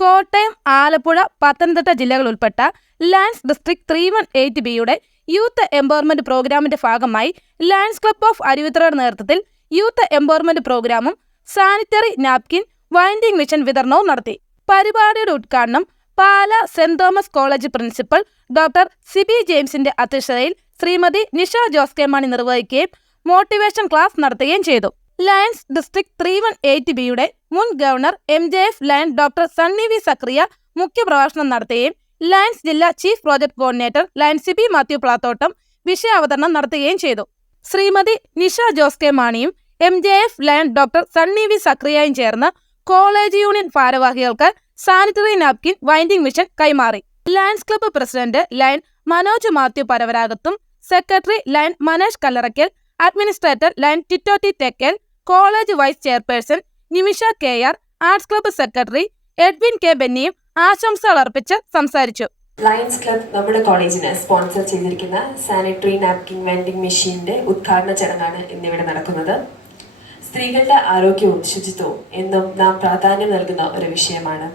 കോട്ടയം, ആലപ്പുഴ, പത്തനംതിട്ട ജില്ലകൾ ഉൾപ്പെട്ട lions district 318ബിയുടെ യൂത്ത് എംപവർമെന്റ് പ്രോഗ്രാമിന്റെ ഭാഗമായി ലയൺസ് ക്ലബ്ബ് ഓഫ് അരുവിത്തറയുടെ നേതൃത്വത്തിൽ യൂത്ത് എംപവർമെന്റ് പ്രോഗ്രാമും സാനിറ്ററി നാപ്കിൻ വൈൻഡിംഗ് മിഷൻ വിതരണവും നടത്തി. പരിപാടിയുടെ ഉദ്ഘാടനം Pala saint Thomas college principal doctor Sibi ജെയിംസിന്റെ അധ്യക്ഷതയിൽ ശ്രീമതി നിഷ ജോസ് കെ മാണി നിർവഹിക്കുകയും മോട്ടിവേഷൻ ക്ലാസ് നടത്തുകയും ചെയ്തു. ലയൺസ് ഡിസ്ട്രിക്ട് 318ബിയുടെ മുൻ ഗവർണർ MJF lion doctor Sunny V Zacharia മുഖ്യപ്രഭാഷണം നടത്തുകയും ലയൺസ് ജില്ലാ chief project coordinator lion Sibi Mathew Plathottam വിഷയാവതരണം നടത്തുകയും ചെയ്തു. ശ്രീമതി നിഷ ജോസ് കെ മാണിയും MJF lion doctor Sunny V സക്രിയയും ചേർന്ന് കോളേജ് യൂണിയൻ ഭാരവാഹികൾക്ക് സാനിറ്ററി നാപ്കിൻ വൈൻഡിംഗ് മിഷൻ കൈമാറി. Lions club president lion Manoj Mathew പരവരാഗത്തും, secretary lion Manesh Kallarakkal, administrator lion Tito T Thekkel, college vice chairperson Nimisha KR, arts club secretary Edwin K ബെന്നിയും ആശംസകൾ അർപ്പിച്ച് സംസാരിച്ചു. ലയൺസ് ക്ലബ്ബ് നമ്മുടെ കോളേജിന് സ്പോൺസർ ചെയ്തിരിക്കുന്ന സാനിറ്ററി നാപ്കിൻ വെൻഡിംഗ് മെഷീന്റെ ഉദ്ഘാടന ചടങ്ങാണ് ഇന്നിവിടെ നടക്കുന്നത്. സ്ത്രീകളുടെ ആരോഗ്യവും ശുചിത്വവും എന്നും നാം പ്രാധാന്യം നൽകുന്ന ഒരു വിഷയമാണ്.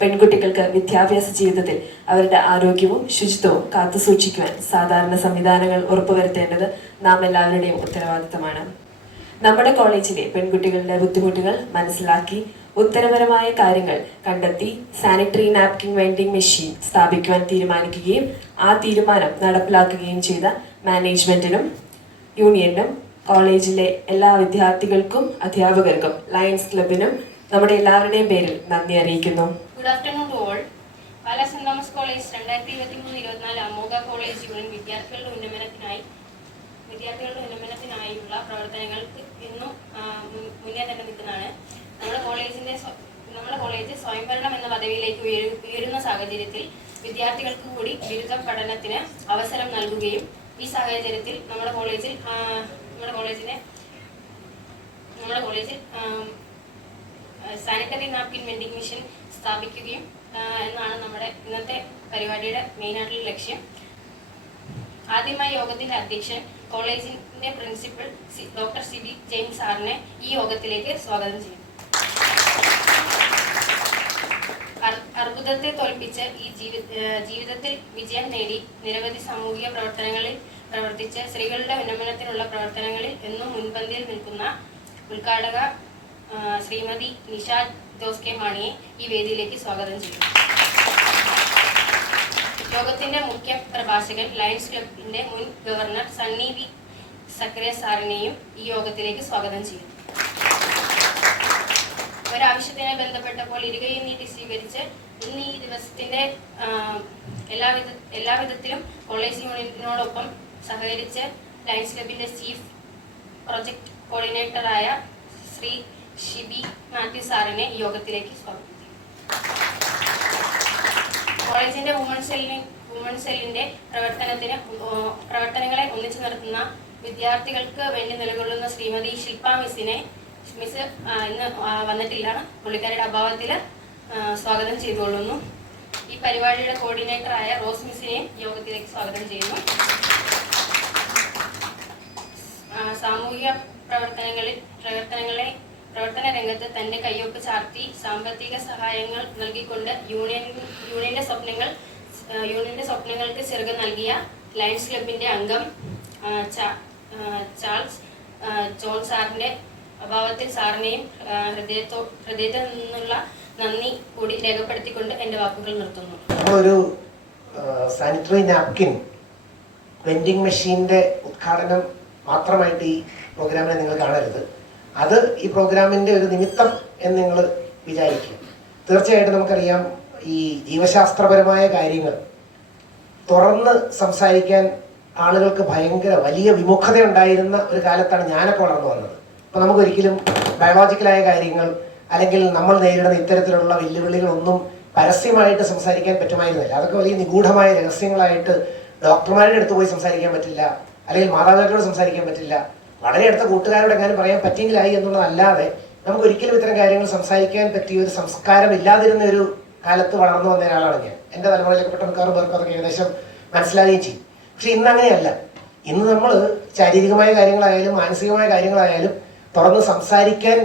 പെൺകുട്ടികൾക്ക് വിദ്യാഭ്യാസ ജീവിതത്തിൽ അവരുടെ ആരോഗ്യവും ശുചിത്വവും കാത്തുസൂക്ഷിക്കുവാൻ സാധാരണ സംവിധാനങ്ങൾ ഉറപ്പുവരുത്തേണ്ടത് നാം എല്ലാവരുടെയും ഉത്തരവാദിത്തമാണ്. നമ്മുടെ കോളേജിലെ പെൺകുട്ടികളുടെ ബുദ്ധിമുട്ടുകൾ മനസ്സിലാക്കി ഉത്തരപരമായ കാര്യങ്ങൾ കണ്ടെത്തി സാനിറ്ററി നാപ്കിൻ വെൻഡിംഗ് മെഷീൻ സ്ഥാപിക്കുവാൻ തീരുമാനിക്കുകയും ആ തീരുമാനം നടപ്പിലാക്കുകയും ചെയ്ത മാനേജ്മെന്റിനും യൂണിയനും കോളേജിലെ എല്ലാ വിദ്യാർത്ഥികൾക്കും അധ്യാപകർക്കും ലയൺസ് ക്ലബിനും നമ്മുടെ എല്ലാവരുടെയും പേരിൽ നന്ദി അറിയിക്കുന്നു. Good afternoon to all. Pala saint Thomas college 2023-24 Amogha college union വിദ്യാർത്ഥികളുടെ ഉന്നമനത്തിനായുള്ള പ്രവർത്തനങ്ങൾക്ക് ഇന്നും മുന്നേ തന്നെ നിൽക്കുന്നതാണ്. നമ്മുടെ കോളേജ് സ്വയംഭരണം എന്ന പദവിയിലേക്ക് ഉയരുന്ന സാഹചര്യത്തിൽ വിദ്യാർത്ഥികൾക്ക് കൂടി ബിരുദ പഠനത്തിന് അവസരം നൽകുകയും ഈ സാഹചര്യത്തിൽ നമ്മുടെ കോളേജിൽ സാനിറ്ററി നാപ്കിൻ വെൻഡിംഗ് മെഷീൻ സ്ഥാപിക്കുകയും എന്നാണ് നമ്മുടെ ഇന്നത്തെ പരിപാടിയുടെ മെയിനായിട്ടുള്ള ലക്ഷ്യം. ആദ്യമായി യോഗത്തിന്റെ അധ്യക്ഷൻ കോളേജിന്റെ പ്രിൻസിപ്പൽ ഡോക്ടർ സിബി ജെയിംസ് സാറിനെ ഈ യോഗത്തിലേക്ക് സ്വാഗതം ചെയ്യും. അർബുദത്തെ തോൽപ്പിച്ച് ഈ ജീവിതത്തിൽ വിജയം നേടി നിരവധി സാമൂഹിക പ്രവർത്തനങ്ങളിൽ പ്രവർത്തിച്ച് സ്ത്രീകളുടെ ഉന്നമനത്തിനുള്ള പ്രവർത്തനങ്ങളിൽ എന്നും മുൻപന്തിയിൽ നിൽക്കുന്ന ഉദ്ഘാടക ശ്രീമതി നിഷ ജോസ് കെ മാണിയെ ഈ വേദിയിലേക്ക് സ്വാഗതം ചെയ്യും. യോഗത്തിന്റെ മുഖ്യ പ്രഭാഷകൻ ലയൺസ് ക്ലബിന്റെ മുൻ ഗവർണർ സണ്ണി വി സക്രിയ സാറിനെയും ഈ യോഗത്തിലേക്ക് സ്വാഗതം ചെയ്യും. ഒരാവശ്യത്തിനെ ബന്ധപ്പെട്ടപ്പോൾ ഇരുകയും നീട്ടി സ്വീകരിച്ച് ഇന്ന് ഈ ദിവസത്തിന്റെ എല്ലാവിധത്തിലും കോളേജ് യൂണിയനോടൊപ്പം സഹകരിച്ച് ലയൺസ് ക്ലബിന്റെ ചീഫ് പ്രൊജക്ട് കോർഡിനേറ്ററായ ശ്രീ ഷിബി മാത്യു സാറിനെ ഈ യോഗത്തിലേക്ക് സ്വാഗതം ചെയ്യും. കോളേജിന്റെ വുമൺ സെല്ലിന്റെ പ്രവർത്തനങ്ങളെ ഒന്നിച്ചു നിർത്തുന്ന വിദ്യാർത്ഥികൾക്ക് വേണ്ടി നിലകൊള്ളുന്ന ശ്രീമതി ശില്പ മിസ് ഇന്ന് വന്നിട്ടില്ല. പുള്ളിക്കാരുടെ അഭാവത്തിൽ സ്വാഗതം ചെയ്തുകൊള്ളുന്നു. ഈ പരിപാടിയുടെ കോർഡിനേറ്ററായ റോസ് മിസ്സിനെയും യോഗത്തിലേക്ക് സ്വാഗതം ചെയ്യുന്നു. സാമൂഹിക പ്രവർത്തന രംഗത്ത് തന്റെ കയ്യൊപ്പ് ചാർത്തി സാമ്പത്തിക സഹായങ്ങൾ നൽകിക്കൊണ്ട് യൂണിയന്റെ സ്വപ്നങ്ങൾക്ക് ചിറക് നൽകിയ ലയൺസ് ക്ലബിന്റെ അംഗം ചാൾസ് ജോൺ സാറിന്റെ അഭാവത്തിൽ സാറിനെയും ഹൃദയത്തിൽ നിന്നുള്ള നന്ദി കൂടി രേഖപ്പെടുത്തിക്കൊണ്ട് എന്റെ വാക്കുകൾ നിർത്തുന്നു. ഒരു സാനിറ്ററി നാപ്കിൻ വെൻഡിങ് മെഷീന്റെ ഉദ്ഘാടനം മാത്രമായിട്ട് ഈ പ്രോഗ്രാമിനെ നിങ്ങൾ കാണരുത്. അത് ഈ പ്രോഗ്രാമിന്റെ ഒരു നിമിത്തം എന്ന് നിങ്ങൾ വിചാരിക്കുക. തീർച്ചയായിട്ടും നമുക്കറിയാം, ഈ ജീവശാസ്ത്രപരമായ കാര്യങ്ങൾ തുറന്ന് സംസാരിക്കാൻ ആളുകൾക്ക് ഭയങ്കര വലിയ വിമുഖത ഉണ്ടായിരുന്ന ഒരു കാലത്താണ് ഞാനൊക്കെ വളർന്നു വന്നത്. അപ്പോൾ നമുക്കൊരിക്കലും ബയോളജിക്കലായ കാര്യങ്ങൾ അല്ലെങ്കിൽ നമ്മൾ നേരിടുന്ന ഇത്തരത്തിലുള്ള വെല്ലുവിളികളൊന്നും പരസ്യമായിട്ട് സംസാരിക്കാൻ പറ്റുമായിരുന്നില്ല. അതൊക്കെ വലിയ നിഗൂഢമായ രഹസ്യങ്ങളായിട്ട് ഡോക്ടർമാരുടെ അടുത്ത് പോയി സംസാരിക്കാൻ പറ്റില്ല, അല്ലെങ്കിൽ മാതാപിതാക്കളോട് സംസാരിക്കാൻ പറ്റില്ല, വളരെ അടുത്ത കൂട്ടുകാരോട് എങ്ങാനും പറയാൻ പറ്റിയെങ്കിലായി എന്നുള്ളതല്ലാതെ നമുക്കൊരിക്കലും ഇത്തരം കാര്യങ്ങൾ സംസാരിക്കാൻ പറ്റിയ ഒരു സംസ്കാരം ഇല്ലാതിരുന്ന ഒരു കാലത്ത് വളർന്നു വന്ന ഒരാളാണ് ഞാൻ. എൻ്റെ തലമുറയിൽപ്പെട്ട മിക്കവാറും പേർക്ക് അതൊക്കെ ഏകദേശം മനസ്സിലാകുകയും ചെയ്യും. പക്ഷെ ഇന്ന് അങ്ങനെയല്ല. ഇന്ന് നമ്മൾ ശാരീരികമായ കാര്യങ്ങളായാലും മാനസികമായ കാര്യങ്ങളായാലും തുറന്ന് സംസാരിക്കാൻ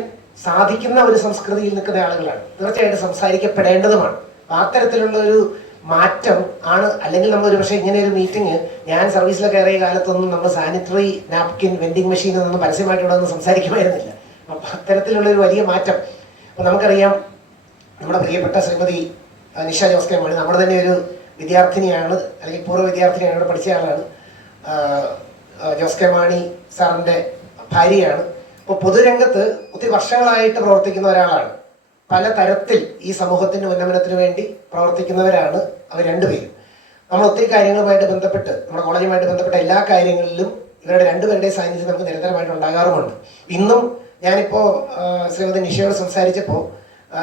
സാധിക്കുന്ന ഒരു സംസ്കൃതിയിൽ നിൽക്കുന്ന ആളുകളാണ്. തീർച്ചയായിട്ടും സംസാരിക്കപ്പെടേണ്ടതുമാണ്. അത്തരത്തിലുള്ള ഒരു മാറ്റം ആണ്. അല്ലെങ്കിൽ നമ്മൾ ഒരു പക്ഷേ ഇങ്ങനെ ഒരു മീറ്റിംഗ്, ഞാൻ സർവീസിൽ കയറിയ കാലത്തൊന്നും നമ്മൾ സാനിറ്ററി നാപ്കിൻ വെൻഡിങ് മെഷീൻ എന്നൊന്നും പരസ്യമായിട്ട് ഇവിടെ ഒന്നും സംസാരിക്കുമായിരുന്നില്ല. അപ്പം അത്തരത്തിലുള്ള ഒരു വലിയ മാറ്റം. അപ്പം നമുക്കറിയാം, നമ്മുടെ പ്രിയപ്പെട്ട ശ്രീമതി നിഷ ജോസ് കെ മാണി നമ്മുടെ തന്നെ ഒരു വിദ്യാർത്ഥിനിയാണ്, അല്ലെങ്കിൽ പൂർവ്വ വിദ്യാർത്ഥിനിയാണ്, ഇവിടെ പഠിച്ച ആളാണ്. ജോസ് കെ മാണി സാറിൻ്റെ ഭാര്യയാണ്. അപ്പോൾ പൊതുരംഗത്ത് ഒത്തിരി വർഷങ്ങളായിട്ട് പ്രവർത്തിക്കുന്ന ഒരാളാണ്. പല തരത്തിൽ ഈ സമൂഹത്തിൻ്റെ ഉന്നമനത്തിന് വേണ്ടി പ്രവർത്തിക്കുന്നവരാണ് അവർ രണ്ടുപേരും. നമ്മൾ ഒത്തിരി കാര്യങ്ങളുമായിട്ട് ബന്ധപ്പെട്ട്, നമ്മുടെ കോളേജുമായിട്ട് ബന്ധപ്പെട്ട എല്ലാ കാര്യങ്ങളിലും ഇവരുടെ രണ്ടുപേരുടെയും സാന്നിധ്യം നമുക്ക് നിരന്തരമായിട്ട് ഉണ്ടാകാറുമുണ്ട്. ഇന്നും ഞാനിപ്പോൾ ശ്രീമതി നിഷയോട് സംസാരിച്ചപ്പോൾ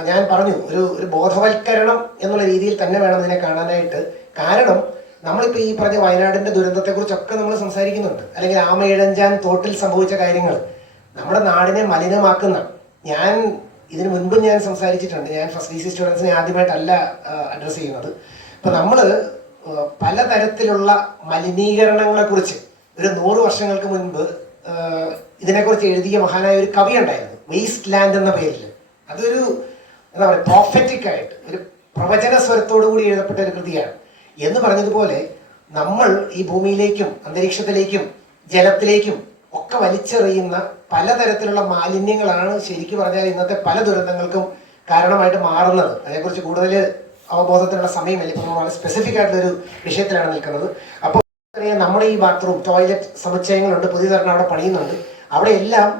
ഞാൻ പറഞ്ഞു, ഒരു ബോധവൽക്കരണം എന്നുള്ള രീതിയിൽ തന്നെ വേണം ഇതിനെ കാണാനായിട്ട്. കാരണം നമ്മളിപ്പോൾ ഈ പറഞ്ഞ വയനാടിൻ്റെ ദുരന്തത്തെക്കുറിച്ചൊക്കെ നമ്മൾ സംസാരിക്കുന്നുണ്ട്, അല്ലെങ്കിൽ ആമയിഴഞ്ചാൻ തോട്ടിൽ സംഭവിച്ച കാര്യങ്ങൾ നമ്മുടെ നാടിനെ മലിനമാക്കുന്ന, ഞാൻ ഇതിനു മുൻപ് ഞാൻ സംസാരിച്ചിട്ടുണ്ട്. ഞാൻ ഫസ്റ്റ് DC സ്റ്റുഡൻസിനെ ആദ്യമായിട്ടല്ല അഡ്രസ്സ് ചെയ്യുന്നത്. ഇപ്പം നമ്മൾ പലതരത്തിലുള്ള മലിനീകരണങ്ങളെക്കുറിച്ച് ഒരു 100 വർഷങ്ങൾക്ക് മുൻപ് ഇതിനെക്കുറിച്ച് എഴുതിയ മഹാനായ ഒരു കവി ഉണ്ടായിരുന്നു, വേസ്റ്റ് ലാൻഡ് എന്ന പേരിൽ. അതൊരു എന്താ പറയുക, പ്രോഫറ്റിക് ആയിട്ട് ഒരു പ്രവചന സ്വരത്തോടു കൂടി എഴുതപ്പെട്ട ഒരു കൃതിയാണ്. എന്ന് പറഞ്ഞതുപോലെ നമ്മൾ ഈ ഭൂമിയിലേക്കും അന്തരീക്ഷത്തിലേക്കും ജലത്തിലേക്കും ഒക്കെ വലിച്ചെറിയുന്ന പലതരത്തിലുള്ള മാലിന്യങ്ങളാണ് ശരിക്കും പറഞ്ഞാൽ ഇന്നത്തെ പല ദുരന്തങ്ങൾക്കും കാരണമായിട്ട് മാറുന്നത്. അതേക്കുറിച്ച് കൂടുതൽ അവബോധത്തിനുള്ള സമയമില്ല. ഇപ്പം നമ്മൾ വളരെ സ്പെസിഫിക് ആയിട്ടുള്ളൊരു വിഷയത്തിലാണ് നിൽക്കുന്നത്. അപ്പോൾ നമ്മുടെ ഈ ബാത്റൂം ടോയ്ലറ്റ് സമുച്ചയങ്ങളുണ്ട്, പുതിയതരണം അവിടെ പണിയുന്നുണ്ട്. അവിടെ എല്ലാം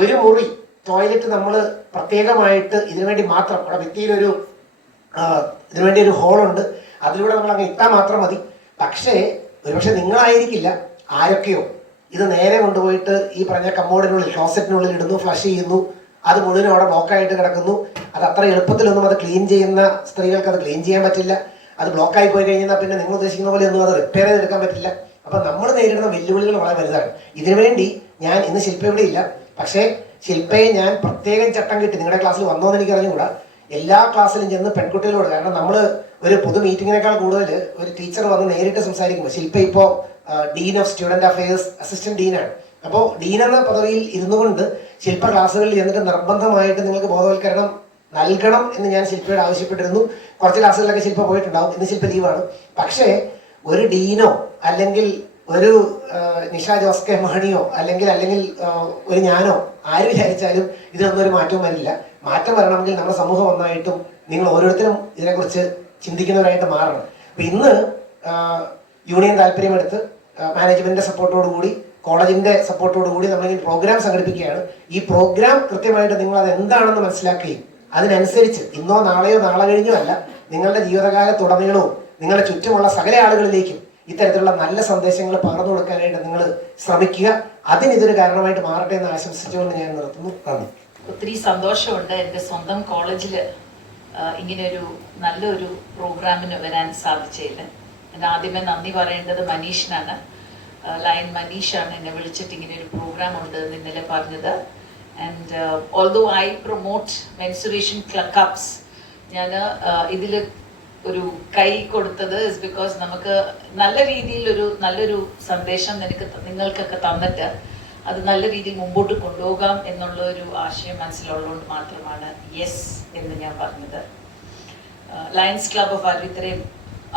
ഒരു മുറി ടോയ്ലറ്റ് നമ്മൾ പ്രത്യേകമായിട്ട് ഇതിനുവേണ്ടി മാത്രം, അവിടെ ഭിത്തിയിലൊരു ഇതിനുവേണ്ടി ഒരു ഹോളുണ്ട്, അതിലൂടെ നമ്മൾ അങ്ങ് ഇട്ടാൽ മാത്രം മതി. പക്ഷേ ഒരുപക്ഷെ നിങ്ങളായിരിക്കില്ല, ആരൊക്കെയോ ഇത് നേരെ കൊണ്ടുപോയിട്ട് ഈ പറഞ്ഞ കമ്മോഡിനുള്ളിൽ, ക്ലോസറ്റിനുള്ളിൽ ഇടുന്നു, ഫ്ലഷ് ചെയ്യുന്നു, അത് മുഴുവനും അവിടെ ബ്ലോക്കായിട്ട് കിടക്കുന്നു. അത് അത്ര എളുപ്പത്തിലൊന്നും അത് ക്ലീൻ ചെയ്യുന്ന സ്ത്രീകൾക്ക് അത് ക്ലീൻ ചെയ്യാൻ പറ്റില്ല. അത് ബ്ലോക്കായി പോയി കഴിഞ്ഞാൽ പിന്നെ നിങ്ങൾ ഉദ്ദേശിക്കുന്ന പോലെ ഒന്നും അത് റിപ്പയർ ചെയ്തെടുക്കാൻ പറ്റില്ല. അപ്പം നമ്മൾ നേരിടുന്ന വെല്ലുവിളികൾ വളരെ വലുതാണ്. ഇതിനുവേണ്ടി ഞാൻ ഇന്ന് ശില്പ ഇവിടെ ഇല്ല, പക്ഷേ ശില്പയെ ഞാൻ പ്രത്യേകം ചട്ടം കിട്ടി, നിങ്ങളുടെ ക്ലാസ്സിൽ വന്നോന്ന് എനിക്ക് അറിഞ്ഞുകൂടാ, എല്ലാ ക്ലാസ്സിലും ചെന്ന് പെൺകുട്ടികളോട്, കാരണം നമ്മൾ ഒരു പൊതു മീറ്റിങ്ങിനേക്കാൾ കൂടുതൽ ഒരു ടീച്ചർ വന്ന് നേരിട്ട് സംസാരിക്കുമ്പോൾ, ശില്പ ഇപ്പോൾ dean of student affairs assistant ഡീനാണ്. അപ്പോൾ ഡീൻ എന്ന പദവിയിൽ ഇരുന്നു കൊണ്ട് ശില്പ ക്ലാസ്സുകളിൽ ചെന്നിട്ട് നിർബന്ധമായിട്ട് നിങ്ങൾക്ക് ബോധവൽക്കരണം നൽകണം എന്ന് ഞാൻ ശില്പയോട് ആവശ്യപ്പെട്ടിരുന്നു. കുറച്ച് ക്ലാസ്സുകളിലൊക്കെ ശില്പ പോയിട്ടുണ്ടാവും, ഇന്ന് ശില്പ ലീവാണ്. പക്ഷേ ഒരു ഡീനോ അല്ലെങ്കിൽ ഒരു നിഷ ജോസ് കെ മാണിയോ അല്ലെങ്കിൽ ഒരു ഞാനോ ആര് വിചാരിച്ചാലും ഇതിനൊന്നും ഒരു മാറ്റവും വരില്ല. മാറ്റം വരണമെങ്കിൽ നമ്മുടെ സമൂഹം ഒന്നായിട്ടും നിങ്ങൾ ഓരോരുത്തരും ഇതിനെക്കുറിച്ച് ചിന്തിക്കുന്നവരായിട്ട് മാറണം. അപ്പം ഇന്ന് യൂണിയൻ താല്പര്യമെടുത്ത് മാനേജ്മെന്റിന്റെ സപ്പോർട്ടോടുകൂടി, കോളേജിന്റെ സപ്പോർട്ടോടുകൂടി നമ്മളിങ്ങനെ പ്രോഗ്രാം സംഘടിപ്പിക്കുകയാണ്. ഈ പ്രോഗ്രാം കൃത്യമായിട്ട് നിങ്ങൾ അത് എന്താണെന്ന് മനസ്സിലാക്കുകയും അതിനനുസരിച്ച് ഇന്നോ നാളെയോ നാളെ കഴിഞ്ഞോ അല്ല, നിങ്ങളുടെ ജീവിതകാലത്തുടനീളവും നിങ്ങളുടെ ചുറ്റുമുള്ള സകല ആളുകളിലേക്കും ഇത്തരത്തിലുള്ള നല്ല സന്ദേശങ്ങൾ പകർന്നു കൊടുക്കാനായിട്ട് നിങ്ങൾ ശ്രമിക്കുക. അതിനിതൊരു കാരണമായിട്ട് മാറട്ടെ എന്ന് ആശംസിച്ചുകൊണ്ട് ഞാൻ നിർത്തുന്നു. നന്ദി. ഒത്തിരി സന്തോഷമുണ്ട് എൻ്റെ സ്വന്തം കോളേജിൽ ഇങ്ങനെയൊരു നല്ലൊരു പ്രോഗ്രാമിന് വരാൻ സാധിച്ചതിൽ. ഞാൻ ആദ്യമേ നന്ദി പറയേണ്ടത് മനീഷിനാണ്. ലയൻ മനീഷാണ് എന്നെ വിളിച്ചിട്ട് ഇങ്ങനെ ഒരു പ്രോഗ്രാം ഉണ്ട് എന്ന് ഇന്നലെ പറഞ്ഞത്. And although I promote mensuration cups, ഞാൻ ഇതിൽ ഒരു കൈ കൊടുത്തത് ഇസ് ബിക്കോസ് നമുക്ക് നല്ല രീതിയിൽ നല്ലൊരു സന്ദേശം നിങ്ങൾക്കൊക്കെ തന്നിട്ട് അത് നല്ല രീതിയിൽ മുമ്പോട്ട് കൊണ്ടുപോകാം എന്നുള്ള ഒരു ആശയം മനസ്സിലുള്ളതുകൊണ്ട് മാത്രമാണ് യെസ് എന്ന് ഞാൻ പറഞ്ഞത്. ലയൺസ് ക്ലബ് ഓഫ് അരുവിത്തറയും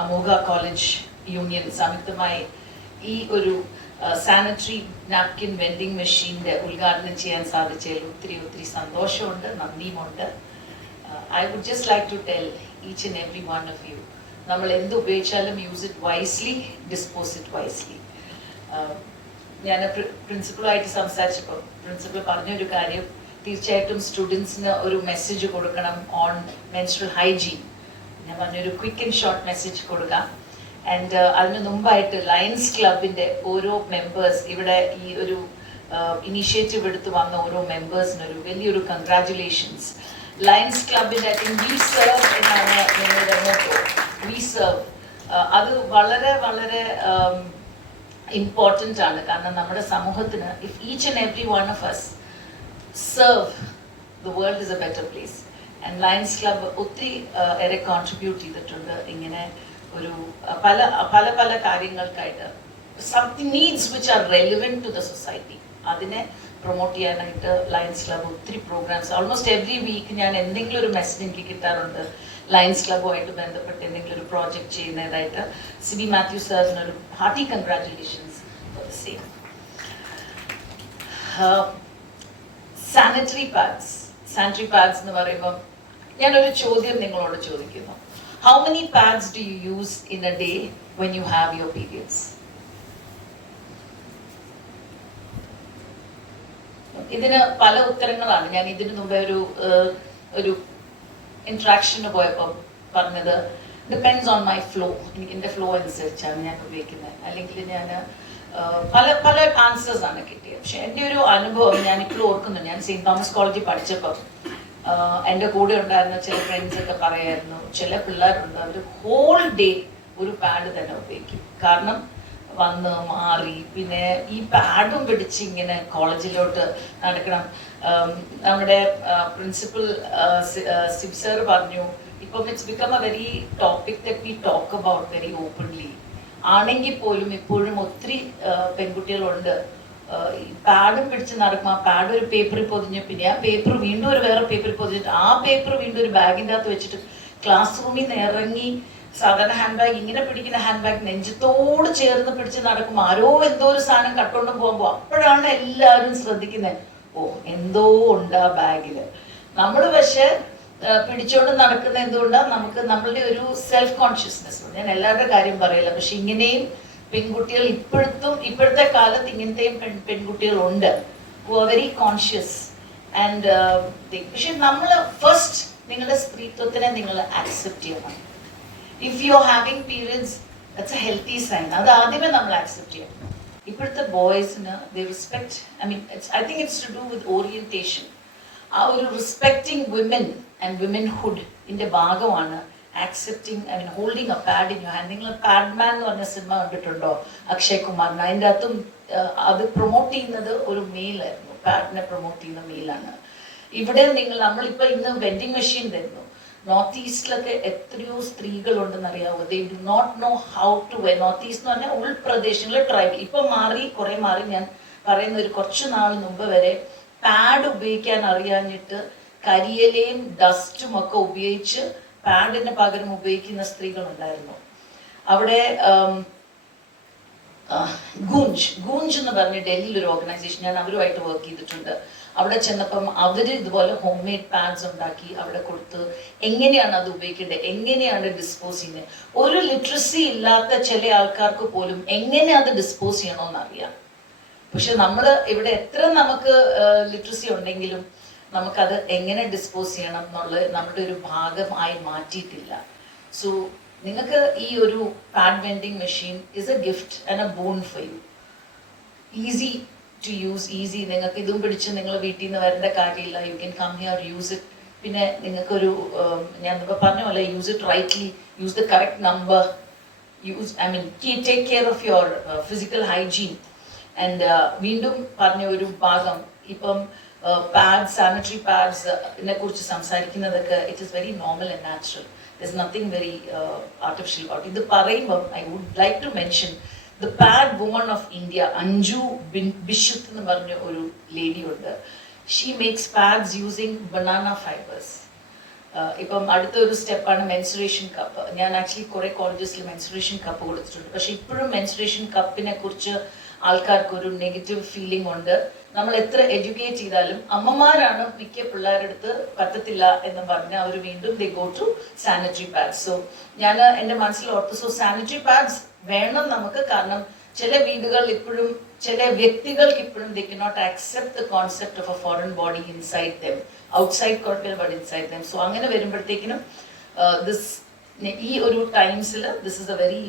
അമോഘ കോളേജ് യൂണിയൻ സംയുക്തമായി ഈ ഒരു സാനിറ്ററി നാപ്കിൻ വെൻഡിങ് മെഷീൻ്റെ ഉദ്ഘാടനം ചെയ്യാൻ സാധിച്ചതിൽ ഒത്തിരി സന്തോഷമുണ്ട്, നന്ദിയുമുണ്ട്. I would just like to tell each and every one of you, നമ്മൾ എന്ത് ഉപയോഗിച്ചാലും use it wisely, dispose it wisely. ഞാൻ പ്രിൻസിപ്പളുമായിട്ട് സംസാരിച്ചപ്പോൾ പ്രിൻസിപ്പൾ പറഞ്ഞൊരു കാര്യം, തീർച്ചയായിട്ടും സ്റ്റുഡൻസിന് ഒരു മെസ്സേജ് കൊടുക്കണം ഓൺ മെൻസ്ട്രൽ ഹൈജീൻ. ഞാൻ പറഞ്ഞൊരു ക്വിക്ക് ആൻഡ് ഷോർട്ട് മെസ്സേജ് കൊടുക്കാം. ആൻഡ് അതിന് മുമ്പായിട്ട് ലയൺസ് ക്ലബിൻ്റെ ഓരോ മെമ്പേഴ്സ്, ഇവിടെ ഈ ഒരു ഇനീഷ്യേറ്റീവ് എടുത്ത് വന്ന ഓരോ മെമ്പേഴ്സിനൊരു വലിയൊരു കൺഗ്രാറ്റുലേഷൻസ്. ലയൺസ് ക്ലബിൻ്റെ വി സെർവ് എന്നാണ് ഞങ്ങളുടെ മോട്ടോ, വി സെർവ്. അത് വളരെ ഇമ്പോർട്ടൻ്റ് ആണ്. കാരണം നമ്മുടെ സമൂഹത്തിന് if each and every one of us serve, the world is a better place. And lions club ഒത്തിരി ഏറെ കോൺട്രിബ്യൂട്ട് ചെയ്തിട്ടുണ്ട് ഇങ്ങനെ ഒരു പല കാര്യങ്ങൾക്കായിട്ട്. Something needs which are relevant to the society, അതിനെ പ്രൊമോട്ട് ചെയ്യാനായിട്ട് ലയൺസ് ക്ലബ്ബ് ഒത്തിരി പ്രോഗ്രാംസ് ഓൾമോസ്റ്റ് എവറി വീക്ക് ഞാൻ എന്തെങ്കിലും ഒരു മെസ്സേജ് എനിക്ക് കിട്ടാറുണ്ട് ലയൺസ് ക്ലബ്ബുമായിട്ട് ബന്ധപ്പെട്ട് എന്തെങ്കിലും ഒരു പ്രോജക്റ്റ് ചെയ്യുന്നതായിട്ട്. സിബി മാത്യു സാറിനൊരു hearty congratulations for the same. Sanitary pads എന്ന് പറയുമ്പോൾ ഞാനൊരു ചോദ്യം നിങ്ങളോട് ചോദിക്കുന്നു. How many pads do you use in a day when you have your periods? ഇതിന് പല ഉത്തരങ്ങളാണ്. ഞാൻ ഇതിനു മുമ്പേ ഒരു ഇന്ററാക്ഷന് പോയപ്പോൾ പറഞ്ഞത് ഡിപ്പെൻഡ്സ് ഓൺ മൈ ഫ്ലോ. എനിക്ക് എൻ്റെ ഫ്ലോ അനുസരിച്ചാണ് ഞാൻ ഉപയോഗിക്കുന്നത്. അല്ലെങ്കിൽ ഞാൻ പല ആൻസേഴ്സ് ആണ് കിട്ടിയത്. പക്ഷെ എൻ്റെ ഒരു അനുഭവം ഞാൻ ഇപ്പോഴും ഓർക്കുന്നു. ഞാൻ സെയിൻറ് തോമസ് കോളേജിൽ പഠിച്ചപ്പോൾ എൻ്റെ കൂടെ ഉണ്ടായിരുന്ന ചില ഫ്രണ്ട്സ് ഒക്കെ പറയായിരുന്നു, ചില പിള്ളേരുണ്ട് അവർ ഹോൾ ഡേ ഒരു പാഡ് തന്നെ ഉപയോഗിക്കും. കാരണം വന്ന് മാറി പിന്നെ ഈ പാഡും പിടിച്ച് ഇങ്ങനെ കോളേജിലോട്ട് നടക്കണം. നമ്മുടെ പ്രിൻസിപ്പൽ സിബ് സർ പറഞ്ഞു, ഇപ്പം it's become A very topic that we talk about very openly. ആണെങ്കിൽ പോലും ഇപ്പോഴും ഒത്തിരി പെൺകുട്ടികളുണ്ട് പാഡും പിടിച്ച് നടക്കും. ആ പാഡ് ഒരു പേപ്പറിൽ പൊതിഞ്ഞ് പിന്നെ ആ പേപ്പർ വീണ്ടും ഒരു വേറെ പേപ്പറിൽ പൊതിഞ്ഞിട്ട് ആ പേപ്പർ വീണ്ടും ഒരു ബാഗിൻ്റെ അകത്ത് വെച്ചിട്ട് ക്ലാസ് റൂമിൽ നിന്ന് ഇറങ്ങി സാധാരണ ഹാൻഡ് ബാഗ് ഇങ്ങനെ പിടിക്കുന്ന ഹാൻഡ് ബാഗ് നെഞ്ചത്തോട് ചേർന്ന് പിടിച്ച് നടക്കും. ആരോ എന്തോ ഒരു സാധനം കട്ടുകൊണ്ട് പോകുമ്പോൾ അപ്പോഴാണ് എല്ലാവരും ശ്രദ്ധിക്കുന്നത്, ഓ എന്തോ ഉണ്ട് ആ ബാഗിൽ. നമ്മൾ പക്ഷെ പിടിച്ചോണ്ട് നടക്കുന്ന എന്തുകൊണ്ടാണ് നമുക്ക് നമ്മളുടെ ഒരു സെൽഫ് കോൺഷ്യസ്നെസ്. ഞാൻ എല്ലാവരുടെ കാര്യം പറയില്ല, പക്ഷെ ഇങ്ങനെയും പെൺകുട്ടികൾ ഇപ്പോഴത്തെ കാലത്ത് ഇങ്ങനത്തെയും പെൺകുട്ടികളുണ്ട് വെരി കോൺഷ്യസ് ആൻഡ് പക്ഷെ നമ്മൾ ഫസ്റ്റ് നിങ്ങളുടെ സ്ത്രീത്വത്തിനെ നിങ്ങൾ ആക്സെപ്റ്റ് ചെയ്യണം. If you are having periods that's a healthy sign. അത് ആദ്യമേ നമ്മൾ ആക്സെപ്റ്റ് ചെയ്യണം. ഇപ്പോഴത്തെ ബോയ്സിന് they respect, I think it's to do with orientation. ആ ഒരു റെസ്പെക്ടിങ് വിമൻ ആൻഡ് വിമൻഹുഡ് ഇതിന്റെ ഭാഗമാണ് accepting holding a pad in your hand. നിങ്ങൾ പാഡ്മാൻ എന്ന് പറഞ്ഞ സിനിമ കണ്ടിട്ടുണ്ടോ? അക്ഷയ് കുമാറിന്. അതിൻ്റെ അകത്തും അത് പ്രൊമോട്ട് ചെയ്യുന്നത് ഒരു മെയിലായിരുന്നു. പാഡിനെ പ്രൊമോട്ട് ചെയ്യുന്ന മെയിലാണ്. ഇവിടെ നമ്മളിപ്പോ ഇന്ന് വെൻഡിങ് മെഷീൻ തരുന്നു. നോർത്ത് ഈസ്റ്റിലൊക്കെ എത്രയോ സ്ത്രീകളുണ്ടെന്ന് അറിയാവോ? They do not know how to wear. North east എന്ന് പറഞ്ഞാൽ ഉൾപ്രദേശങ്ങളിൽ ട്രൈബൽ. ഇപ്പൊ കുറെ മാറി. ഞാൻ പറയുന്ന ഒരു കുറച്ചു നാൾ മുമ്പ് വരെ പാഡ് ഉപയോഗിക്കാൻ അറിയാഞ്ഞിട്ട് കരിയിലയും ഡസ്റ്റും ഒക്കെ ഉപയോഗിച്ച് പാഡിന് പകരം ഉപയോഗിക്കുന്ന സ്ത്രീകളുണ്ടായിരുന്നു. അവിടെ ഗൂഞ്ച് എന്ന് പറഞ്ഞ് ഡൽഹിയിൽ ഒരു ഓർഗനൈസേഷൻ, ഞാൻ അവരുമായിട്ട് വർക്ക് ചെയ്തിട്ടുണ്ട്. അവിടെ ചെന്നപ്പം അവർ ഇതുപോലെ ഹോം മെയ്ഡ് പാഡ്സ് ഉണ്ടാക്കി അവിടെ കൊടുത്ത് എങ്ങനെയാണ് അത് ഉപയോഗിക്കേണ്ടത്, എങ്ങനെയാണ് ഡിസ്പോസ് ചെയ്യുന്നത്. ഒരു ലിറ്ററസി ഇല്ലാത്ത ചില ആൾക്കാർക്ക് പോലും എങ്ങനെ അത് ഡിസ്പോസ് ചെയ്യണമെന്ന് അറിയാം. പക്ഷെ നമ്മൾ ഇവിടെ എത്ര നമുക്ക് ലിറ്ററസി ഉണ്ടെങ്കിലും നമുക്കത് എങ്ങനെ ഡിസ്പോസ് ചെയ്യണം എന്നുള്ളത് നമ്മുടെ ഒരു ഭാഗമായി മാറ്റിയിട്ടില്ല. സോ നിങ്ങൾക്ക് ഈ ഒരു pad vending machine is a gift and a boon for you. Easy to use, easy. നിങ്ങൾക്ക് ഇതും പിടിച്ച് നിങ്ങൾ വീട്ടിൽ നിന്ന് വരേണ്ട കാര്യമില്ല. You can come here, use it. പിന്നെ നിങ്ങൾക്കൊരു ഞാൻ പറഞ്ഞ പോലെ use it rightly, use the correct number, use take care of your physical hygiene. And വീണ്ടും പറഞ്ഞ ഒരു ഭാഗം ഇപ്പം പാഡ്സ്, സാനിറ്ററി പാഡ്സിനെ കുറിച്ച് സംസാരിക്കുന്നതൊക്കെ it is very normal and natural. There is nothing very artificial about ഇത്. പറയുമ്പം I would like to mention the pad woman of India, Anju Bisht എന്ന് പറഞ്ഞ ഒരു ലേഡി ഉണ്ട്. She makes pads using banana fibres. ഇപ്പം അടുത്തൊരു സ്റ്റെപ്പാണ് മെൻസുറേഷൻ കപ്പ്. ഞാൻ ആക്ച്വലി കുറേ കോളേജസിൽ മെൻസുറേഷൻ കപ്പ് കൊടുത്തിട്ടുണ്ട്. പക്ഷെ ഇപ്പോഴും മെൻസുറേഷൻ കപ്പിനെ കുറിച്ച് ആൾക്കാർക്ക് ഒരു നെഗറ്റീവ് ഫീലിംഗ് ഉണ്ട്. നമ്മൾ എത്ര എഡ്യൂക്കേറ്റ് ചെയ്താലും അമ്മമാരാണ് മിക്ക പിള്ളേരുടെ അടുത്ത് പറ്റത്തില്ല എന്ന് പറഞ്ഞാൽ അവർ വീണ്ടും they go to sanitary pads. So ഞാൻ എൻ്റെ മനസ്സിൽ ഓർത്തു, സോ സാനിറ്ററി പാഡ്സ് വേണം നമുക്ക്. കാരണം ചില വീടുകൾ ഇപ്പോഴും, ചില വ്യക്തികൾക്ക് ഇപ്പോഴും they cannot accept the concept of a foreign body inside them. Outside കുഴപ്പമില്ല, ബട്ട് ഇൻസൈഡ് ദം. സോ അങ്ങനെ വരുമ്പോഴത്തേക്കിനും ഈ ഒരു ടൈംസിൽ this is a very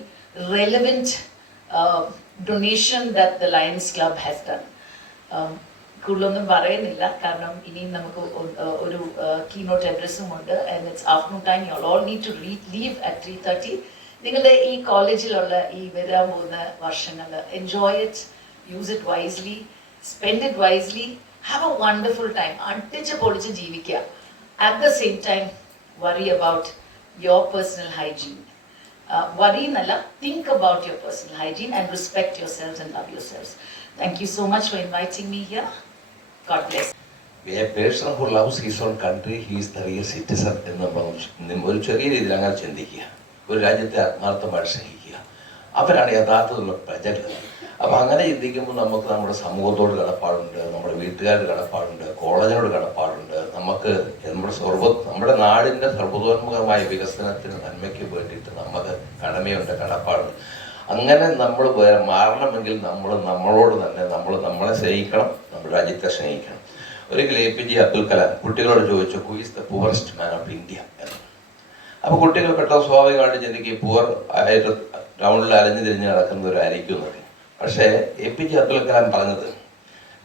relevant donation that the Lions Club has done. കൂടുതലൊന്നും പറയുന്നില്ല, കാരണം ഇനിയും നമുക്ക് ഒരു കീനോട്ട് അഡ്രസ്സും ഉണ്ട്. And it's afternoon time. You all need to leave at 3:30. നിങ്ങളുടെ ഈ കോളേജിലുള്ള ഈ വരാൻ പോകുന്ന വർഷങ്ങൾ enjoy it, use it wisely, spend it wisely, have a wonderful time. അടിച്ച് പൊളിച്ച് ജീവിക്കുക. At the same time worry about your personal hygiene. Worry nalla, think about your personal hygiene and respect yourselves and love yourselves. Thank you so much for inviting me here. God bless. A person who loves his own country, he is the real citizen എന്ന് നമ്മൾ ഒരു ചെറിയ രീതിയിൽ അങ്ങനെ ചിന്തിക്കുക. ഒരു രാജ്യത്തെ ആത്മാർത്ഥമായിട്ട് സ്നേഹിക്കുക, അവരാണ് യഥാർത്ഥത്തിലുള്ള പ്രജകൾ. അപ്പം അങ്ങനെ ചിന്തിക്കുമ്പോൾ നമുക്ക് നമ്മുടെ സമൂഹത്തോട് കടപ്പാടുണ്ട്, നമ്മുടെ വീട്ടുകാരുടെ കടപ്പാടുണ്ട്, കോളേജിനോട് കടപ്പാടുണ്ട്, നമുക്ക് നമ്മുടെ നാടിൻ്റെ സർവ്വതോന്മുഖമായ വികസനത്തിന് നന്മയ്ക്ക് വേണ്ടിയിട്ട് നമുക്ക് കടമയുണ്ട്, കടപ്പാടുണ്ട്. അങ്ങനെ നമ്മൾ മാറണമെങ്കിൽ നമ്മളോട് തന്നെ നമ്മളെ സ്നേഹിക്കണം, നമ്മുടെ രാജ്യത്തെ സ്നേഹിക്കണം. ഒരിക്കൽ APJ അബ്ദുൽ കലാം കുട്ടികളോട് ചോദിച്ചു, who is the poorest man of India എന്ന്. അപ്പോൾ കുട്ടികൾ പെട്ടെന്ന് സ്വാഭാവികമായിട്ട് ചിന്തിക്കും പുവർ ആയിട്ട് ടൗണിൽ അലഞ്ഞു തിരിഞ്ഞ് നടക്കുന്നവരായിരിക്കും എന്നൊക്കെ. പക്ഷേ APJ അബ്ദുൽ കലാം പറഞ്ഞത്,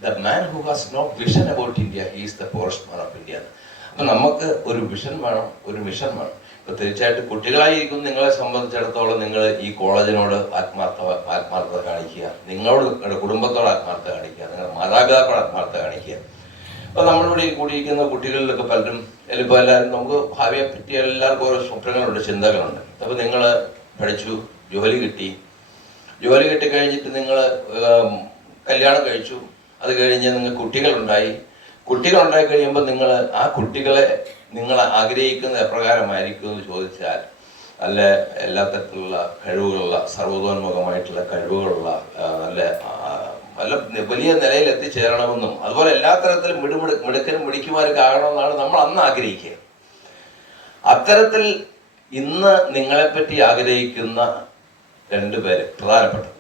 the man who has no vision about India he is the poorest man of India എന്ന്. അപ്പം നമുക്ക് ഒരു വിഷൻ വേണം, ഒരു മിഷൻ വേണം. ഇപ്പം തീർച്ചയായിട്ടും കുട്ടികളായിരിക്കും നിങ്ങളെ സംബന്ധിച്ചിടത്തോളം നിങ്ങൾ ഈ കോളേജിനോട് ആത്മാർത്ഥത കാണിക്കുക, നിങ്ങളുടെ കുടുംബത്തോട് ആത്മാർത്ഥത കാണിക്കുക, നിങ്ങളുടെ മാതാപിതാക്കളോട് ആത്മാർത്ഥത കാണിക്കുക. അപ്പോൾ നമ്മളിവിടെ കൂടിയിരിക്കുന്ന കുട്ടികളിലൊക്കെ പലരും ഇപ്പോൾ എല്ലാവരും നമുക്ക് ഭാവിയെ പറ്റി എല്ലാവർക്കും ഓരോ സ്വപ്നങ്ങളുണ്ട്, ചിന്തകളുണ്ട്. അപ്പോൾ നിങ്ങൾ പഠിച്ചു, ജോലി കിട്ടിക്കഴിഞ്ഞിട്ട് നിങ്ങൾ കല്യാണം കഴിച്ചു, അത് കഴിഞ്ഞ് നിങ്ങൾക്ക് കുട്ടികളുണ്ടായി കഴിയുമ്പോൾ നിങ്ങൾ ആ കുട്ടികളെ നിങ്ങൾ ആഗ്രഹിക്കുന്നത് എപ്രകാരമായിരിക്കും എന്ന് ചോദിച്ചാൽ, നല്ല എല്ലാ തരത്തിലുള്ള കഴിവുകളുള്ള, സർവ്വതോന്മുഖമായിട്ടുള്ള കഴിവുകളുള്ള, നല്ല വലിയ നിലയിൽ എത്തിച്ചേരണമെന്നും അതുപോലെ എല്ലാ തരത്തിലും മിടുക്കനും മിടിക്കുമാരൊക്കെ ആകണമെന്നാണ് നമ്മൾ അന്ന് ആഗ്രഹിക്കുക. അത്തരത്തിൽ ഇന്ന് നിങ്ങളെപ്പറ്റി ആഗ്രഹിക്കുന്ന 2 പേര് പ്രധാനപ്പെട്ടത്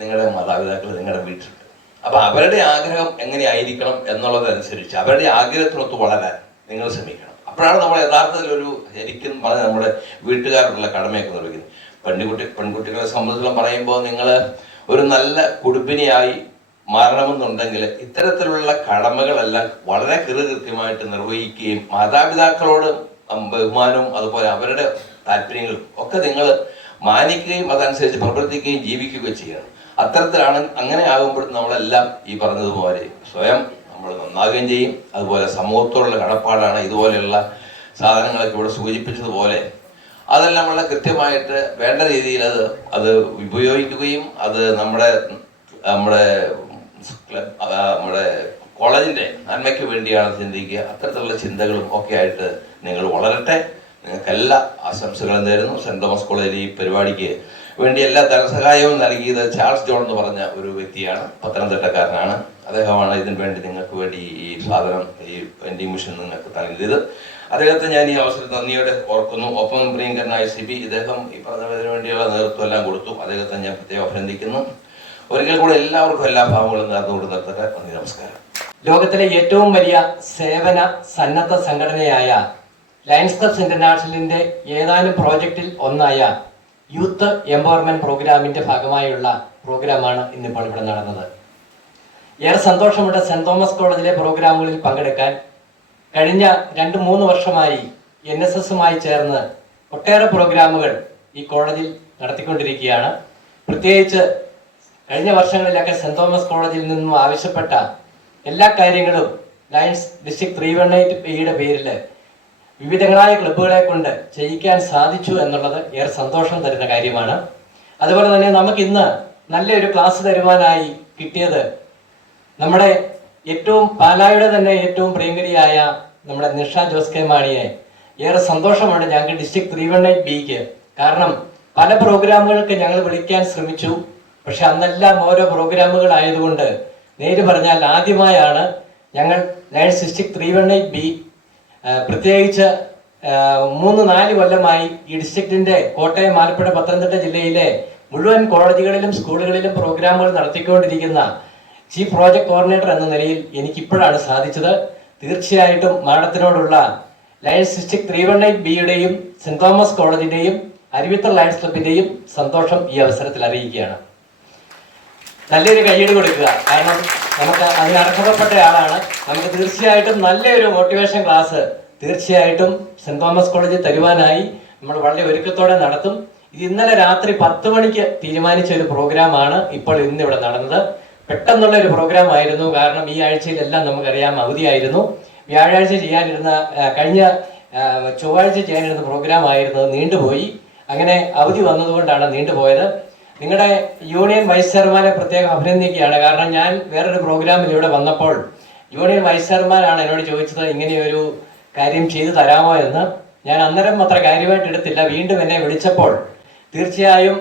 നിങ്ങളുടെ മാതാപിതാക്കൾ നിങ്ങളുടെ വീട്ടിലുണ്ട്. അപ്പം അവരുടെ ആഗ്രഹം എങ്ങനെയായിരിക്കണം എന്നുള്ളതനുസരിച്ച് അവരുടെ ആഗ്രഹത്തിനൊത്ത് വളരാൻ നിങ്ങൾ ശ്രമിക്കണം. അപ്പോഴാണ് നമ്മൾ യഥാർത്ഥത്തിൽ ശരിക്കും പറഞ്ഞ നമ്മുടെ വീട്ടുകാരോടുള്ള കടമയൊക്കെ നിർവഹിക്കുന്നത്. പെൺകുട്ടികളെ സംബന്ധിച്ചിടത്തോളം പറയുമ്പോൾ നിങ്ങൾ ഒരു നല്ല കുടുംബിനിയായി മാറണമെന്നുണ്ടെങ്കിൽ ഇത്തരത്തിലുള്ള കടമകളെല്ലാം വളരെ കൃത്യമായിട്ട് നിർവഹിക്കുകയും മാതാപിതാക്കളോട് ബഹുമാനവും അതുപോലെ അവരുടെ താല്പര്യങ്ങളും ഒക്കെ നിങ്ങൾ മാനിക്കുകയും അതനുസരിച്ച് പ്രവർത്തിക്കുകയും ജീവിക്കുകയും ചെയ്യണം. അത്തരത്തിലാണ്. അങ്ങനെ ആകുമ്പോൾ നമ്മളെല്ലാം ഈ പറഞ്ഞതുപോലെ സ്വയം നമ്മൾ നന്നാകുകയും ചെയ്യും. അതുപോലെ സമൂഹത്തോടുള്ള കടപ്പാടാണ് ഇതുപോലെയുള്ള സാധനങ്ങളൊക്കെ ഇവിടെ സൂചിപ്പിച്ചതുപോലെ അതെല്ലാം വളരെ കൃത്യമായിട്ട് വേണ്ട രീതിയിൽ അത് ഉപയോഗിക്കുകയും അത് നമ്മുടെ കോളേജിൻ്റെ നന്മയ്ക്ക് വേണ്ടിയാണ് ചിന്തിക്കുക. അത്തരത്തിലുള്ള ചിന്തകളും ഒക്കെ ആയിട്ട് നിങ്ങൾ വളരട്ടെ. നിങ്ങൾക്ക് എല്ലാ ആശംസകളും നേരുന്നു. സെൻറ് തോമസ് കോളേജിൽ ഈ പരിപാടിക്ക് വേണ്ടി എല്ലാ ധനസഹായവും നൽകിയത് ചാൾസ് ജോൺ എന്ന് പറഞ്ഞ ഒരു വ്യക്തിയാണ്, പത്തനംതിട്ടക്കാരനാണ്. അദ്ദേഹമാണ് ഇതിനു വേണ്ടി നിങ്ങൾക്ക് വേണ്ടി ഈ സാധനം, ഈ വെൻഡിങ് മെഷീൻ നിങ്ങൾക്ക് നൽകിയത്. അദ്ദേഹത്തെ ഞാൻ ഈ അവസരം നന്ദിയോടെ ഓർക്കുന്നു. ഒപ്പം പ്രിയങ്കരനായ CB ഇദ്ദേഹം ഈ പറഞ്ഞതിന് വേണ്ടിയുള്ള നേതൃത്വം എല്ലാം കൊടുത്തു. അദ്ദേഹത്തെ ഞാൻ പ്രത്യേകം അഭിനന്ദിക്കുന്നു. ഒരിക്കൽ കൂടെ എല്ലാവർക്കും എല്ലാ ഭാവങ്ങളും നേർന്നുകൊണ്ട് നിർത്തട്ടെ. നന്ദി, നമസ്കാരം. ലോകത്തിലെ ഏറ്റവും വലിയ സേവന സന്നദ്ധ സംഘടനയായ ലയൺസ് ക്ലബ്സ് ഇന്റർനാഷണലിന്റെ ഏതാനും പ്രോജക്റ്റിൽ ഒന്നായ യൂത്ത് എംപവർമെന്റ് പ്രോഗ്രാമിന്റെ ഭാഗമായുള്ള പ്രോഗ്രാമാണ് ഇന്നിപ്പോൾ ഇവിടെ നടന്നത്. ഏറെ സന്തോഷമുണ്ട് സെന്റ് തോമസ് കോളേജിലെ പ്രോഗ്രാമുകളിൽ പങ്കെടുക്കാൻ. കഴിഞ്ഞ 2-3 വർഷമായി NSSുമായി ചേർന്ന് ഒട്ടേറെ പ്രോഗ്രാമുകൾ ഈ കോളേജിൽ നടത്തിക്കൊണ്ടിരിക്കുകയാണ്. പ്രത്യേകിച്ച് കഴിഞ്ഞ വർഷങ്ങളിലൊക്കെ സെന്റ് തോമസ് കോളേജിൽ നിന്നും ആവശ്യപ്പെട്ട എല്ലാ കാര്യങ്ങളും ലയൺസ് ഡിസ്ട്രിക്ട് 318 പേരിൽ വിവിധങ്ങളായ ക്ലബ്ബുകളെ കൊണ്ട് ചെയ്യിക്കാൻ സാധിച്ചു എന്നുള്ളത് ഏറെ സന്തോഷം തരുന്ന കാര്യമാണ്. അതുപോലെ തന്നെ നമുക്കിന്ന് നല്ലൊരു ക്ലാസ് തരുവാനായി കിട്ടിയത് നമ്മുടെ പാലായുടെ തന്നെ ഏറ്റവും പ്രിയങ്കരിയായ നമ്മുടെ നിഷ ജോസ് കെ മാണിയെ. ഏറെ സന്തോഷമാണ് ഞങ്ങൾക്ക് ഡിസ്ട്രിക്ട് 318Bക്ക്. കാരണം പല പ്രോഗ്രാമുകൾക്ക് ഞങ്ങൾ വിളിക്കാൻ ശ്രമിച്ചു, പക്ഷെ അന്നെല്ലാം ഓരോ പ്രോഗ്രാമുകൾ ആയതുകൊണ്ട് നേര് പറഞ്ഞാൽ ആദ്യമായാണ് ഞങ്ങൾ ലയൺസ് ഡിസ്ട്രിക്ട് 318B പ്രത്യേകിച്ച് 3-4 കൊല്ലമായി ഈ ഡിസ്ട്രിക്റ്റിന്റെ കോട്ടയം, ആലപ്പുഴ, പത്തനംതിട്ട ജില്ലയിലെ മുഴുവൻ കോളേജുകളിലും സ്കൂളുകളിലും പ്രോഗ്രാമുകൾ നടത്തിക്കൊണ്ടിരിക്കുന്ന ചീഫ് പ്രോജക്ട് കോർഡിനേറ്റർ എന്ന നിലയിൽ എനിക്കിപ്പോഴാണ് സാധിച്ചത്. തീർച്ചയായിട്ടും മാഡത്തിനോടുള്ള ലയൺസ് ഡിസ്ട്രിക്ട് 318Bയുടെയും സെന്റ് തോമസ് കോളേജിന്റെയും അരുവിത്തർ ലയൺസ് ക്ലബിന്റെയും സന്തോഷം ഈ അവസരത്തിൽ അറിയിക്കുകയാണ്. നല്ലൊരു കയ്യടി കൊടുക്കുക. കാരണം നമുക്ക് അതിന് അർഹതപ്പെട്ട ആളാണ്. നമുക്ക് തീർച്ചയായിട്ടും നല്ലൊരു മോട്ടിവേഷൻ ക്ലാസ് തീർച്ചയായിട്ടും സെന്റ് തോമസ് കോളേജിൽ തരുവാനായി നമ്മൾ വളരെ ഒരുക്കത്തോടെ നടത്തും. ഇത് ഇന്നലെ രാത്രി 10 മണിക്ക് തീരുമാനിച്ച ഒരു പ്രോഗ്രാമാണ് ഇപ്പോൾ ഇന്നിവിടെ നടന്നത്. പെട്ടെന്നുള്ള ഒരു പ്രോഗ്രാം ആയിരുന്നു. കാരണം ഈ ആഴ്ചയിലെല്ലാം നമുക്കറിയാം അവധിയായിരുന്നു. വ്യാഴാഴ്ച ചെയ്യാനിരുന്ന കഴിഞ്ഞ ചൊവ്വാഴ്ച ചെയ്യാനിരുന്ന പ്രോഗ്രാം ആയിരുന്നത് നീണ്ടുപോയി. അങ്ങനെ അവധി വന്നതുകൊണ്ടാണ് നീണ്ടുപോയത്. നിങ്ങളുടെ യൂണിയൻ വൈസ് ചെയർമാനെ പ്രത്യേകം അഭിനന്ദിക്കുകയാണ്. കാരണം ഞാൻ വേറൊരു പ്രോഗ്രാമിൽ ഇവിടെ വന്നപ്പോൾ യൂണിയൻ വൈസ് ചെയർമാനാണ് എന്നോട് ചോദിച്ചത് ഇങ്ങനെയൊരു കാര്യം ചെയ്തു തരാമോ എന്ന്. ഞാൻ അന്നേരം അത്ര കാര്യമായിട്ട് എടുത്തില്ല. വീണ്ടും എന്നെ വിളിച്ചപ്പോൾ തീർച്ചയായും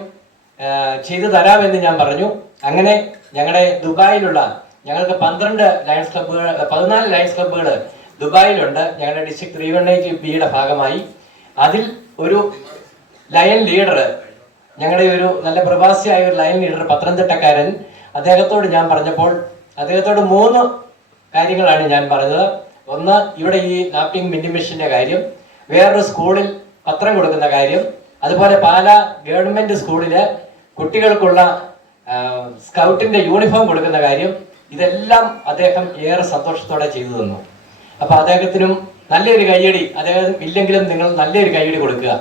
ചെയ്തു തരാമെന്ന് ഞാൻ പറഞ്ഞു. അങ്ങനെ ഞങ്ങളുടെ ദുബായിലുള്ള ഞങ്ങൾക്ക് 14 ലയൺസ് ക്ലബ്ബുകൾ ദുബായിലുണ്ട്. ഞങ്ങളുടെ ഡിസ്ട്രിക്ട് 318B ഭാഗമായി അതിൽ ഒരു ലയൺ ലീഡർ, ഞങ്ങളുടെ ഒരു നല്ല പ്രവാസിയായ ഒരു ലയൺ ലീഡർ, പത്തനംതിട്ടക്കാരൻ, അദ്ദേഹത്തോട് ഞാൻ പറഞ്ഞപ്പോൾ അദ്ദേഹത്തോട് 3 കാര്യങ്ങളാണ് ഞാൻ പറഞ്ഞത്. ഒന്ന്, ഇവിടെ ഈ നാപ്കിൻ വെൻഡിംഗ് മെഷീന്റെ കാര്യം, വേറൊരു സ്കൂളിൽ പത്രം കൊടുക്കുന്ന കാര്യം, അതുപോലെ പാലാ ഗവൺമെന്റ് സ്കൂളില് കുട്ടികൾക്കുള്ള സ്കൗട്ടിന്റെ യൂണിഫോം കൊടുക്കുന്ന കാര്യം. ഇതെല്ലാം അദ്ദേഹം ഏറെ സന്തോഷത്തോടെ ചെയ്തു തന്നു. അപ്പൊ അദ്ദേഹത്തിനും നല്ലൊരു കയ്യടി, അദ്ദേഹം ഇല്ലെങ്കിലും നിങ്ങൾ നല്ലൊരു കയ്യടി കൊടുക്കുക.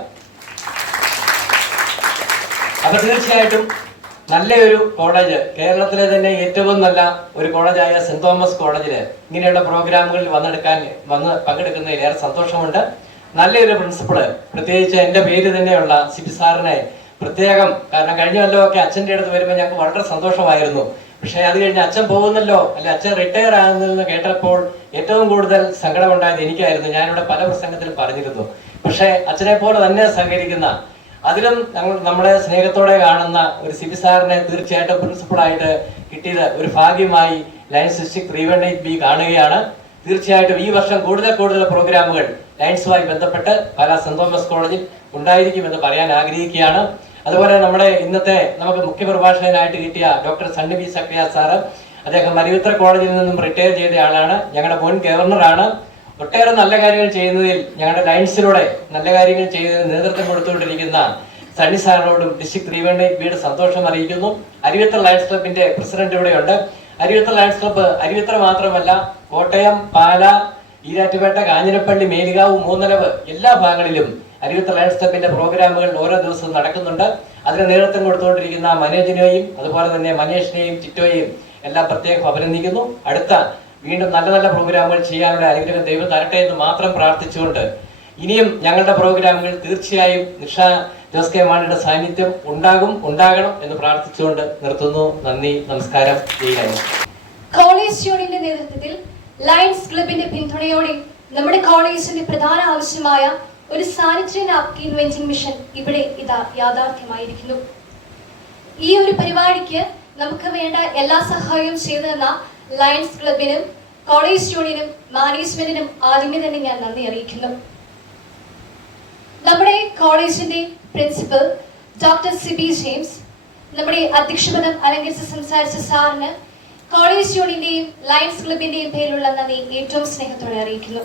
അപ്പൊ തീർച്ചയായിട്ടും നല്ലൊരു കോളേജ്, കേരളത്തിലെ തന്നെ ഏറ്റവും നല്ല ഒരു കോളേജായ സെന്റ് തോമസ് കോളേജില് ഇങ്ങനെയുള്ള പ്രോഗ്രാമുകളിൽ വന്ന് പങ്കെടുക്കുന്നതിൽ ഏറെ സന്തോഷമുണ്ട്. നല്ലൊരു പ്രിൻസിപ്പള്, പ്രത്യേകിച്ച് എൻ്റെ പേര് തന്നെയുള്ള സിബി സാറിനെ പ്രത്യേകം, കാരണം കഴിഞ്ഞ കൊല്ലമൊക്കെ അച്ഛൻ്റെ അടുത്ത് വരുമ്പോൾ ഞങ്ങൾക്ക് വളരെ സന്തോഷമായിരുന്നു. പക്ഷെ അത് കഴിഞ്ഞ് അച്ഛൻ പോകുന്നല്ലോ, അല്ലെ അച്ഛൻ റിട്ടയർ ആകുന്നതെന്ന് കേട്ടപ്പോൾ ഏറ്റവും കൂടുതൽ സങ്കടമുണ്ടായത് എനിക്കായിരുന്നു. ഞാനിവിടെ പല പ്രസംഗത്തിലും പറഞ്ഞിരുന്നു. പക്ഷെ അച്ഛനെ പോലെ തന്നെ സഹകരിക്കുന്ന, അതിലും നമ്മളെ സ്നേഹത്തോടെ കാണുന്ന ഒരു സിബി സാറിനെ തീർച്ചയായിട്ടും പ്രിൻസിപ്പളായിട്ട് കിട്ടിയത് ഒരു ഭാഗ്യമായി ലയൺസ് ഡിസ്ട്രിക്ട് 318B കാണുകയാണ്. തീർച്ചയായിട്ടും ഈ വർഷം കൂടുതൽ പ്രോഗ്രാമുകൾ ലയൺസുമായി ബന്ധപ്പെട്ട് പാലാ സെന്റ് തോമസ് കോളേജിൽ ഉണ്ടായിരിക്കുമെന്ന് പറയാൻ ആഗ്രഹിക്കുകയാണ്. അതുപോലെ നമ്മുടെ ഇന്നത്തെ നമുക്ക് മുഖ്യപ്രഭാഷകനായിട്ട് കിട്ടിയ ഡോക്ടർ സണ്ണി വി സക്രിയ സാറ്, അദ്ദേഹം മരുവിത്ര കോളേജിൽ നിന്നും റിട്ടയർ ചെയ്ത ആളാണ്, ഞങ്ങളുടെ മുൻ ഗവർണറാണ്. ഒട്ടേറെ നല്ല കാര്യങ്ങൾ ചെയ്യുന്നതിൽ, ഞങ്ങളുടെ ലയൺസിലൂടെ നല്ല കാര്യങ്ങൾ ചെയ്യുന്നതിന് നേതൃത്വം കൊടുത്തുകൊണ്ടിരിക്കുന്ന സണ്ണി സാറിനോടും ഡിസ്ട്രിക്ട് 318Bയുടെ സന്തോഷം അറിയിക്കുന്നു. അരുവിത്ര ലയൺസ് ക്ലബിന്റെ പ്രസിഡന്റ് ഇവിടെയുണ്ട്. അരുവിത്ര ലയൺസ് ക്ലബ്ബ് അരുവിത്ര മാത്രമല്ല, കോട്ടയം, പാല, ഈരാറ്റുപേട്ട, കാഞ്ഞിരപ്പള്ളി, മേലുകാവ്, മൂന്നലവ് എല്ലാ ഭാഗങ്ങളിലും അരുവിത്ര ലയൺസ് ക്ലബിന്റെ പ്രോഗ്രാമുകൾ ഓരോ ദിവസവും നടക്കുന്നുണ്ട്. അതിന് നേതൃത്വം കൊടുത്തുകൊണ്ടിരിക്കുന്ന മനോജിനെയും അതുപോലെ തന്നെ മനേഷിനെയും ചിറ്റോയെയും എല്ലാം പ്രത്യേകം അഭിനന്ദിക്കുന്നു. വീണ്ടും നല്ല പ്രോഗ്രാമുകൾ ചെയ്യാനുള്ള അനുഗ്രഹം ദൈവം തരട്ടെ എന്ന് മാത്രം പ്രാർത്ഥിച്ചുകൊണ്ട്, ഇനിയും ഞങ്ങളുടെ പ്രോഗ്രാമുകൾ തീർച്ചയായും നിഷ ജോസ് കെ മാണിയുടെ സാന്നിധ്യം ഉണ്ടാകണം എന്ന് പ്രാർത്ഥിച്ചുകൊണ്ട് നിർത്തുന്നു. നന്ദി, നമസ്കാരം. കോളേജ് യൂണിയന്റെ നേതൃത്വത്തിൽ ലയൺസ് ക്ലബിന്റെ പിന്തുണയോടെ നമ്മുടെ കോളേജിന്റെ പ്രധാന ആവശ്യമായ ഒരു സാനിറ്ററി നാപ്കിൻ വെൻഡിംഗ് മെഷീൻ ഇവിടെ ഇതാ യാഥാർത്ഥ്യമായിരിക്കുന്നു. ഈ ഒരു പരിപാടിക്ക് നമുക്ക് വേണ്ട എല്ലാ സഹായവും ചെയ്തു തന്ന ലയൺസ് ക്ലബിനും കോളേജ് യൂണിയനും മാനേജ്മെന്റിനും ആദ്യമേ തന്നെ ഞാൻ നന്ദി അറിയിക്കുന്നു. നമ്മുടെ കോളേജിന്റെ പ്രിൻസിപ്പൽ ഡോക്ടർ സിബി ജെയിംസ്, നമ്മുടെ അധ്യക്ഷപദം അലങ്കരിച്ച് സംസാരിച്ച സാറിന് കോളേജ് യൂണിയന്റെയും ലയൺസ് ക്ലബിന്റെയും പേരിലുള്ള നന്ദി ഏറ്റവും സ്നേഹത്തോടെ അറിയിക്കുന്നു.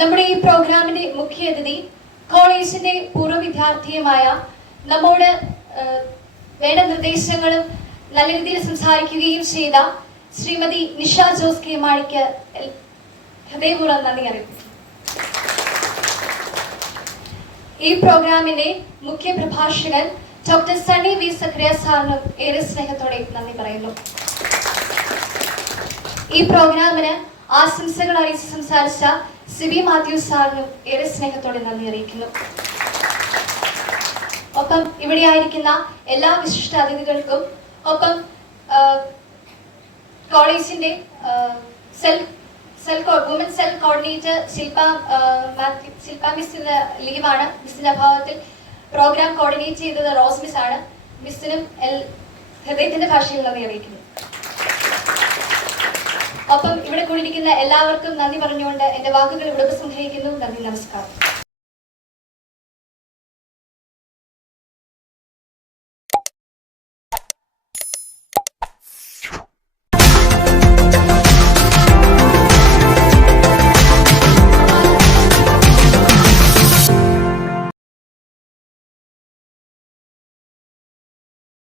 നമ്മുടെ ഈ പ്രോഗ്രാമിന്റെ മുഖ്യ അതിഥി കോളേജിന്റെ പൂർവ്വ വിദ്യാർത്ഥിയുമായ നമ്മോട് വേണ്ട നിർദ്ദേശങ്ങളും നല്ല രീതിയിൽ സംസാരിക്കുകയും ചെയ്ത ശ്രീമതി നിഷ ജോസ് കെ മാണിക്ക് ഹൃദയപൂർവ്വം നന്ദി അറിയിക്കുന്നു. ഈ പ്രോഗ്രാമിന്റെ മുഖ്യ പ്രഭാഷകൻ ഡോക്ടർ സണ്ണി വി സക്രിയ സാറിനും ഏറെ സ്നേഹത്തോടെ നന്ദി പറയുന്നു. ഈ പ്രോഗ്രാമിന് ആശംസകൾ അറിയിച്ച് സംസാരിച്ച സിബി മാത്യു സാറിനും ഏറെ സ്നേഹത്തോടെ നന്ദി അറിയിക്കുന്നു. ഒപ്പം ഇവിടെ ആയിരിക്കുന്ന എല്ലാ വിശിഷ്ട അതിഥികൾക്കും, ഒപ്പം കോളേജിന്റെ വുമൻ സെൽ കോർഡിനേറ്റർ ശില്പ മിസ്സിന്റെ ലീവാണ്. മിസ്സിന്റെ അഭാവത്തിൽ പ്രോഗ്രാം കോർഡിനേറ്റ് ചെയ്തത് റോസ് മിസ് ആണ്. മിസ്സിനും ഹൃദയത്തിന്റെ ഭാഷയിൽ നന്ദി അറിയിക്കുന്നു. ഒപ്പം ഇവിടെ കൂടിയിരിക്കുന്ന എല്ലാവർക്കും നന്ദി പറഞ്ഞുകൊണ്ട് എന്റെ വാക്കുകൾ ഇവിടെ ഉപസംഹരിക്കുന്നു. നന്ദി, നമസ്കാരം.